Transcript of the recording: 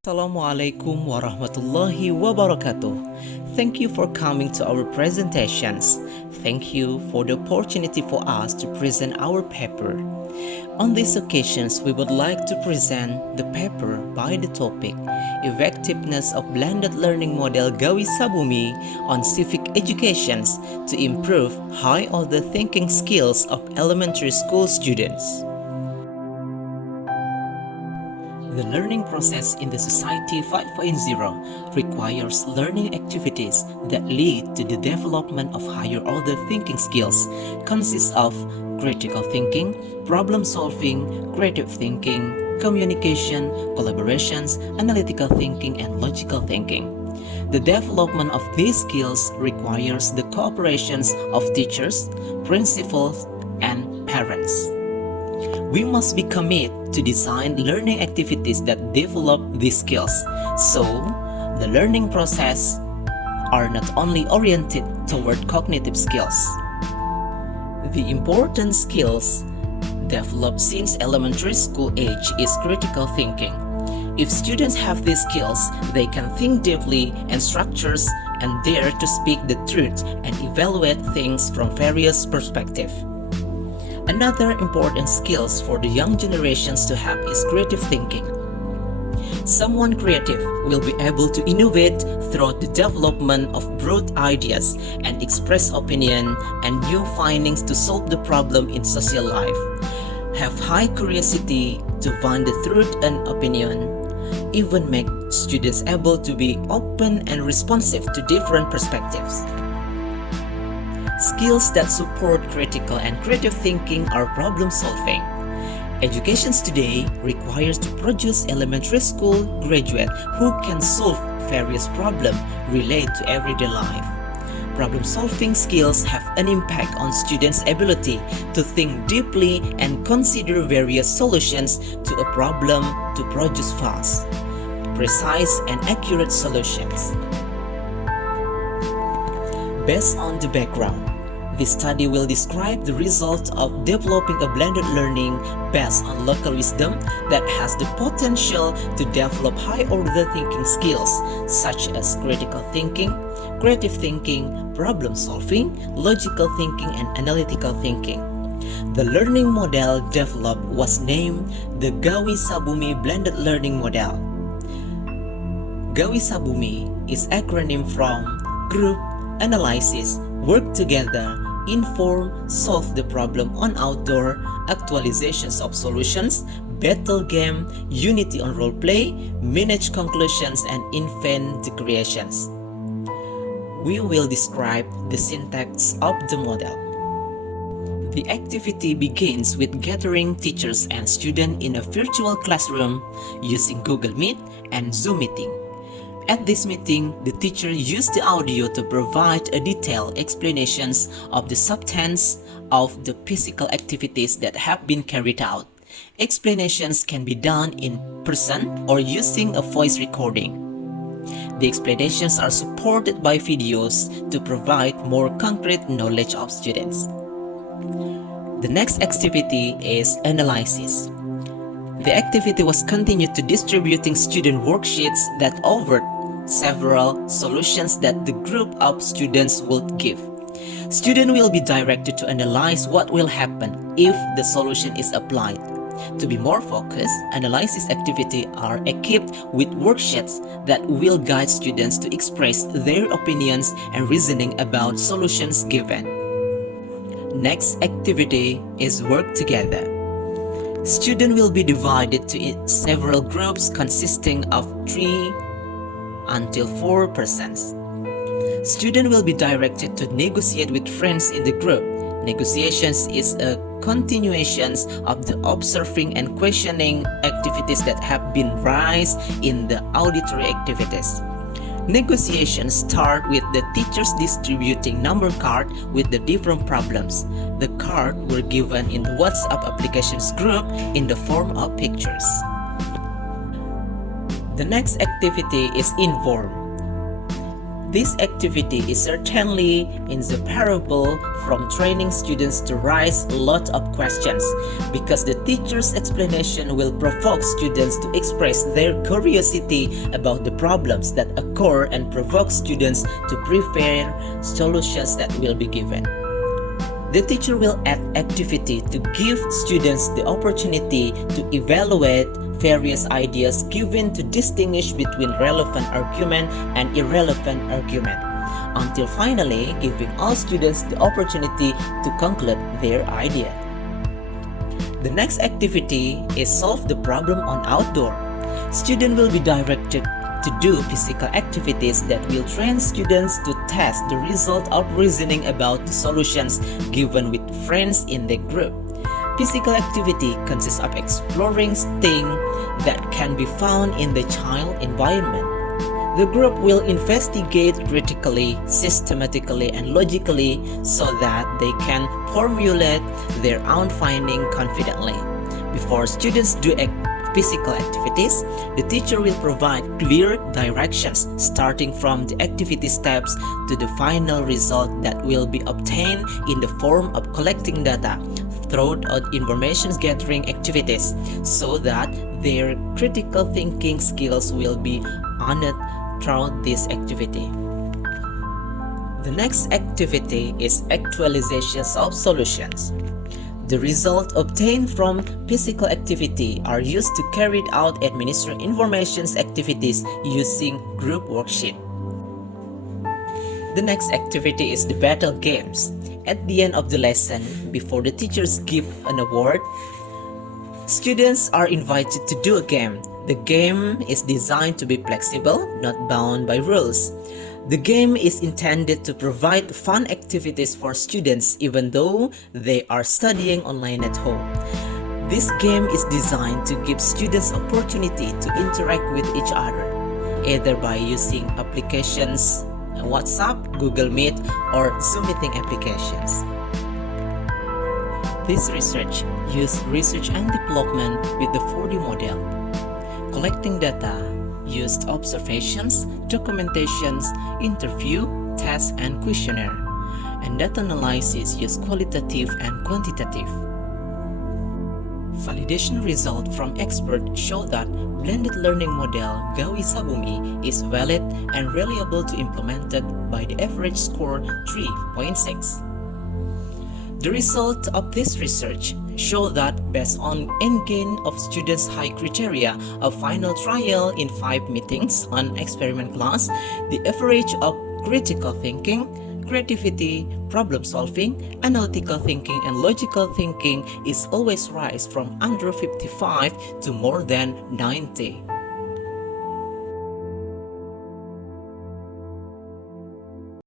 Assalamualaikum warahmatullahi wabarakatuh. Thank you for coming to our presentations. Thank you for the opportunity for us to present our paper. On these occasions, we would like to present the paper by the topic Effectiveness of Blended Learning Model GAWI SABUMI on Civic Educations to Improve High Order Thinking Skills of Elementary School Students. The learning process in the Society 5.0 requires learning activities that lead to the development of higher order thinking skills, consists of critical thinking, problem solving, creative thinking, communication, collaborations, analytical thinking, and logical thinking. The development of these skills requires the cooperations of teachers, principals, and parents. We must be committed to design learning activities that develop these skills. So, the learning process are not only oriented toward cognitive skills. The important skills developed since elementary school age is critical thinking. If students have these skills, they can think deeply and structures and dare to speak the truth and evaluate things from various perspectives. Another important skills for the young generations to have is creative thinking. Someone creative will be able to innovate through the development of broad ideas and express opinion and new findings to solve the problem in social life. Have high curiosity to find the truth and opinion, even make students able to be open and responsive to different perspectives. Skills that support critical and creative thinking are problem solving. Education today requires to produce elementary school graduates who can solve various problems related to everyday life. Problem solving skills have an impact on students' ability to think deeply and consider various solutions to a problem to produce fast, precise, and accurate solutions. Based on the background, this study will describe the results of developing a blended learning based on local wisdom that has the potential to develop high-order thinking skills such as critical thinking, creative thinking, problem solving, logical thinking, and analytical thinking. The learning model developed was named the GAWI SABUMI Blended Learning Model. GAWI SABUMI is acronym from Group, Analysis, Work Together, Inform, Solve the Problem on Outdoor, Actualizations of Solutions, Battle Game, Unity on Role Play, Manage Conclusions, and Invent the Creations. We will describe the syntax of the model. The activity begins with gathering teachers and students in a virtual classroom using Google Meet and Zoom meeting. At this meeting, the teacher used the audio to provide a detailed explanations of the substance of the physical activities that have been carried out. Explanations can be done in person or using a voice recording. The explanations are supported by videos to provide more concrete knowledge of students. The next activity is analysis. The activity was continued to distributing student worksheets that offered several solutions that the group of students would give. Students will be directed to analyze what will happen if the solution is applied. To be more focused, analysis activities are equipped with worksheets that will guide students to express their opinions and reasoning about solutions given. Next activity is work together. Students will be divided to several groups consisting of 3 until 4 persons. Students will be directed to negotiate with friends in the group. Negotiations is a continuation of the observing and questioning activities that have been raised in the auditory activities. Negotiations start with the teachers distributing number cards with the different problems. The cards were given in the WhatsApp applications group in the form of pictures. The next activity is inform. This activity is certainly inseparable from training students to raise a lot of questions, because the teacher's explanation will provoke students to express their curiosity about the problems that occur and provoke students to prepare solutions that will be given. The teacher will add activity to give students the opportunity to evaluate various ideas given to distinguish between relevant argument and irrelevant argument, until finally giving all students the opportunity to conclude their idea. The next activity is solve the problem on outdoor. Students will be directed to do physical activities that will train students to test the result of reasoning about the solutions given with friends in the group. Physical activity consists of exploring things that can be found in the child environment. The group will investigate critically, systematically, and logically so that they can formulate their own finding confidently. Before students do physical activities, the teacher will provide clear directions starting from the activity steps to the final result that will be obtained in the form of collecting data throughout information gathering activities, so that their critical thinking skills will be honored throughout this activity. The next activity is actualizations of solutions. The results obtained from physical activity are used to carry out administrative information activities using group worksheet. The next activity is the battle games. At the end of the lesson, before the teachers give an award, students are invited to do a game. The game is designed to be flexible, not bound by rules. The game is intended to provide fun activities for students even though they are studying online at home. This game is designed to give students opportunity to interact with each other, either by using applications WhatsApp, Google Meet, or Zoom meeting applications. This research used research and development with the 4D model. Collecting data used observations, documentations, interview, tests, and questionnaire. And data analysis used qualitative and quantitative. Validation results from experts show that blended learning model GAWI SABUMI is valid and reliable to implemented by the average score 3.6. The result of this research show that based on engagement of students' high criteria of final trial in 5 meetings on experiment class, the average of critical thinking, creativity, problem solving, analytical thinking, and logical thinking is always rise from under 55 to more than 90.